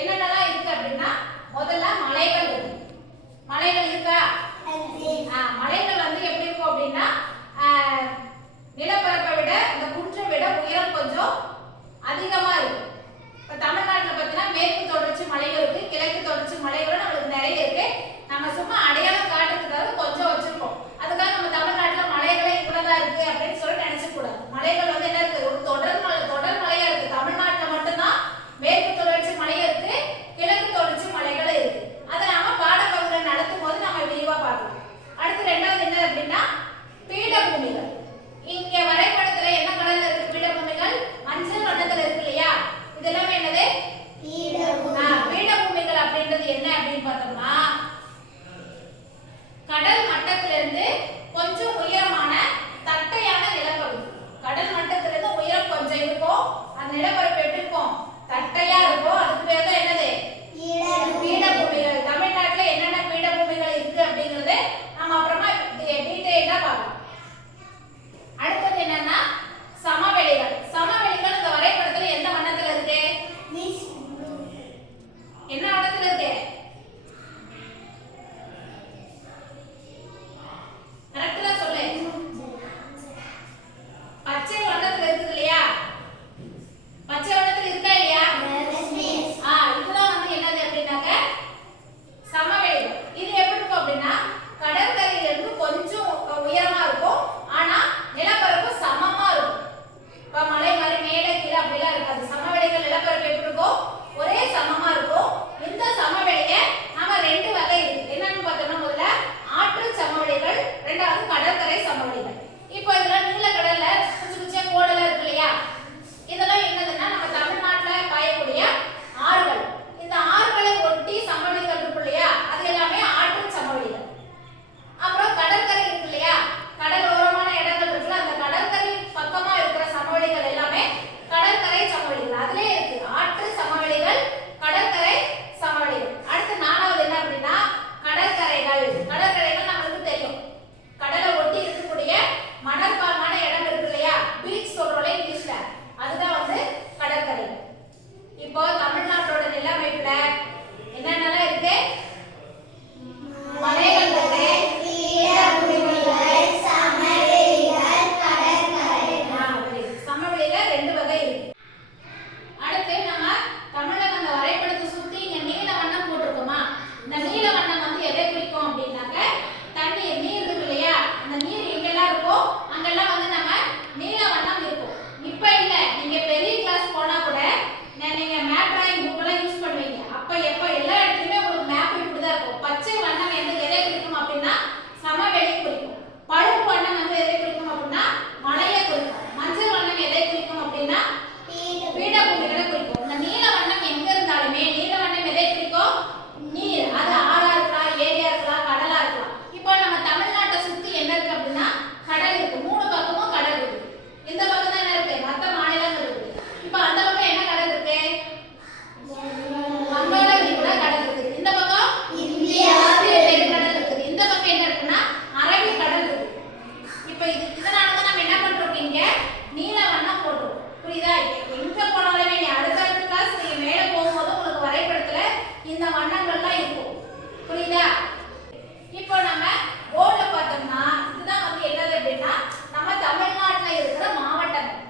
என்னென்னலாம் இருக்கு அப்படின்னா முதல்ல மலைகள் இருக்கு. மலைகள் இருக்கா? மலைகள் வந்து எப்படி இருக்கும் அப்படின்னா நிலப்பரப்பை விட இந்த குன்றை விட உயரம் கொஞ்சம் அதிகமா இருக்கு. இப்ப தமிழ்நாட்டில் பார்த்தீங்கன்னா மேற்கு தொடர்ச்சி மலைகள் இருக்கு, கிழக்கு தொடர்ச்சி மலைகளும் நம்மளுக்கு நிறைய இருக்கு. நம்ம சும்மா அடையாளம் காட்டுறதுக்காக கொஞ்சம் வச்சிருக்கோம். அதுக்காக நம்ம தமிழ்நாட்டில் மலைகளே இவ்வளவுதான் இருக்கு அப்படின்னு சொல்லி நினைச்ச கூடாது. மலைகள் வந்து என்ன இருக்கு? ஒரு தொடர் மலையா இருக்கு. தமிழ்நாட்டில் மட்டும்தான் மேற்கு தொடர்ச்சி மலையா இருக்கு, கிழக்கு தொடர்ச்சி மலைகள் இருக்கு. அதை நாம பாடப்பகுதியை நடத்தும் போது நம்ம விரிவா பார்க்கலாம். அடுத்து ரெண்டாவது என்ன அப்படின்னா பீடபூமிகள். இங்க வரைபடத்துல என்ன கலர்ல இருக்கு? பீடபூமிகள் மஞ்சள் வண்ணத்துல இருக்கு இல்லையா? இதெல்லாம் என்னது? பீடபூமிகள் அப்படின்றது என்ன அப்படின்னு பார்த்தோம்னா கடல் மட்டத்திலிருந்து கொஞ்சம் உயரமான தட்டையான நிலப்பகுதி. கடல் மட்டத்திலிருந்து உயரம் கொஞ்சம் இருக்கும், அந்த நிலப்பரப்பு எப்படி இருக்கும்? தட்டையா இருக்கும். அதுக்கு பேர் தான் என்னது? பீடபூமிகள். தமிழ்நாட்டுல என்னென்ன பீடபூமிகள் இருக்கு அப்படிங்கறது நம்ம அப்புறமா டீடைலா பார்க்கலாம். அடுத்தது என்னன்னா சமவெளிகள். சமவெளிகள் இந்த வரைபடத்துல எந்த வண்ணத்துல இருக்கு? என்ன வண்ணத்துல இருக்கு? கரெக்ட்டா சொல்லு. பச்சை வண்ணத்துல இருக்குது இல்லையா? பச்சை வண்ணத்துல இருக்கா இல்லையா? இதுதான் வந்து என்னது அப்படின்னாக்க சமவெளிகள். இது எப்படி இருக்கும் அப்படின்னா கடற்கரையில இருந்து கொஞ்சம் உயரமா இருக்கும், ஆனா நிலப்பரப்பு சமமா இருக்கும். இப்ப மலை மாதிரி மேலே கீழே அப்படிலாம் இருக்காது. சமவெளிகள் நிலப்பரப்பு எப்படி இருக்கும்? ஒரே சமமா இருக்கும். இந்த சமவெளிய நாம ரெண்டு வகை இருக்கு. என்னன்னு பார்த்தோம்னா முதல்ல ஆற்று சமவெளிகள், ரெண்டாவது கடற்கரை சமவெளிகள். இப்போ இதெல்லாம் நீலக்கடல்ல குச்சி குச்சியா கோடெல்லாம் இருக்கு இல்லையா? இதெல்லாம் என்னதுன்னா நம்ம தமிழ்நாட்டுல பாயக்கூடிய ஆறுகள். இந்த ஆறுகளை ஒட்டி சமவெளிகள் இருக்கு இல்லையா? அது எல்லாமே ஆற்று சமவெளிகள். அப்புறம் கடற்கரை இருக்கு இல்லையா? கடல் ஓரமான இடங்கள் இருக்குல்ல, அந்த கடற்கரை பக்கமா இருக்கிற சமவெளிகள் எல்லாமே கடற்கரை சமவெளிகள். அதுலயே இருக்கு ஆற்று சமவெளிகள், கடற்கரை சமவெளிகள். அடுத்து நாலாவது என்ன அப்படின்னா கடற்கரைகள். கடற்கரைகள் நம்மளுக்கு தெரியும், கடலை ஒட்டி இருக்கக்கூடிய மணற்பாங்கான இடம் இருக்கு இல்லையா? பீச் சொல்றோம்ல இங்கிலீஷ்ல, அதுதான் வந்து கடற்கரை. இப்போ தமிழ்நாட்டோட நிலமைப்புல என்னென்னலாம் இருக்கு? மலைகள் இருக்கு, சமவெளியில ரெண்டு வகை இருக்கு. அடுத்து நம்ம தமிழக அந்த வரைபடத்தை சுத்தி இங்க நீல வண்ணம் போட்டிருக்கோமா? இந்த நீல வண்ணம் வந்து எதை குறிக்கும் அப்படின்னாக்க தண்ணீர், நீர் இருக்கு இல்லையா? அந்த நீர் எங்கெல்லாம் இருக்கோ அங்கெல்லாம் வந்து நம்ம நீல வண்ணம் இருக்கும். இப்ப இல்ல, நீங்க பெரிய கிளாஸ் போனா கூட நீங்க மேப் டிராயிங் புக் எல்லாம் யூஸ் பண்ணுவீங்க. அப்ப எப்ப எல்லா இடத்துலயுமே உங்களுக்கு மேப் இப்படிதான் இருக்கும். பச்சை வண்ணம் எதை குறிக்கும் அப்படின்னா சமவெளி குறிக்கும். பழுப்பு வண்ணம் வந்து எதை குறிக்கும் அப்படின்னா மலையை குறிக்கும். மஞ்சள் வண்ணம் எதை குறிக்கும் அப்படின்னா பீடபூமிகளை குறிக்கும். இந்த நீல வண்ணம் எங்க இருந்தாலுமே நீல வண்ணம் எதை குறிக்கும்? நீர். அது ஆறா இருக்கலாம், ஏரியா இருக்கலாம், கடலா இருக்கலாம். இப்போ நம்ம தமிழ்நாட்டை சுத்தி என்ன இருக்கு அப்படின்னா கடல் இருக்கு. மூணு பக்கமும் கடல் இருக்கு. இந்த பக்கம் தான் என்ன இருக்கு? மற்ற மாநிலங்கள் இருக்கு. இப்போ அந்த பக்கம் என்ன கடல் இருக்கு? வங்காள விரிகுடா கடல் இருக்கு. இந்த பக்கம் இந்திய பெருங்கடல் இருக்குது. இந்த பக்கம் என்ன இருக்குன்னா அரபிக் கடல் இருக்கு. இப்போ இதனாலதான் நம்ம என்ன பண்றோம்? இங்க நீல வண்ணம் போடுறோம். புரியுதா? எங்க போனாலுமே நீ அடுத்த கிளாஸ் நீங்க மேல போகும்போது உங்களுக்கு வரைபடத்துல இந்த வண்ணங்கள்லாம் இருக்கும். புரியுதா? இப்போ நம்ம போர்டுல பார்த்தோம்னா இதுதான் வந்து என்னது அப்படின்னா நம்ம தமிழ்நாட்டுல இருக்கிற மாவட்டங்கள்.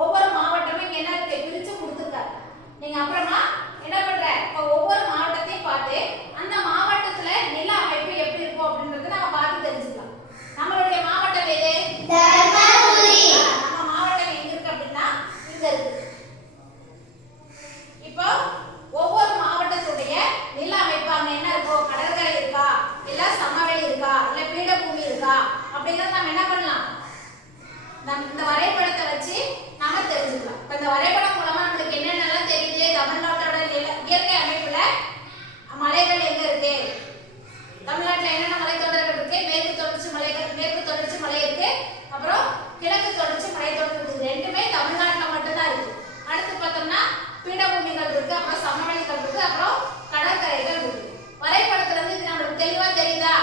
ஒவ்வொரு மாவட்டமும் இங்க என்ன இருக்கு? பிரிச்சு கொடுத்துருக்காங்க. நீங்க அப்புறமா என்ன பண்ற? இப்போ ஒவ்வொரு மாவட்டத்தையும் பார்த்து அந்த மாவட்டத்துல நில அமைப்பு எப்படி இருக்கும் அப்படின்றத நம்ம பார்த்து தெரிஞ்சுக்கலாம். நம்மளுடைய மாவட்டம் எது? தர்மபுரி. நம்ம மாவட்டம் எங்க இருக்கு அப்படின்னா இங்க இருக்கு. இப்போ ஒவ்வொரு மாவட்டத்துடைய நில அமைப்பு அங்க என்ன இருக்கும்? கடற்கரை இருக்கா, இல்ல சமவெளி இருக்கா, இல்ல பீடபூமி இருக்கா அப்படிங்கறத நம்ம என்ன பண்ணலாம்? இந்த வரைபடத்தை வச்சு நாம தெரிஞ்சுக்கலாம். இப்ப இந்த வரைபடம் மூலமா நம்மளுக்கு என்னென்னலாம் தெரியுது? தமிழ்நாட்டோட இயற்கை அமைப்புல மலைகள் எங்க இருக்கு? தமிழ்நாட்டுல என்னென்ன மலைத்தொடர்கள் இருக்கு? மேற்கு தொடர்ச்சி மலை இருக்கு, அப்புறம் கிழக்கு தொடர்ச்சி மலைத்தொடர் இருக்கு. ரெண்டுமே தமிழ்நாட்டுல மட்டும்தான் இருக்கு. அடுத்து பார்த்தோம்னா பீடபூமிகள் இருக்கு, அப்புறம் சமவெளிகள் இருக்கு, அப்புறம் கடற்கரைகள் இருக்கு. வரைபடத்துல இருந்து இது நம்மளுக்கு தெளிவா தெரியுதா?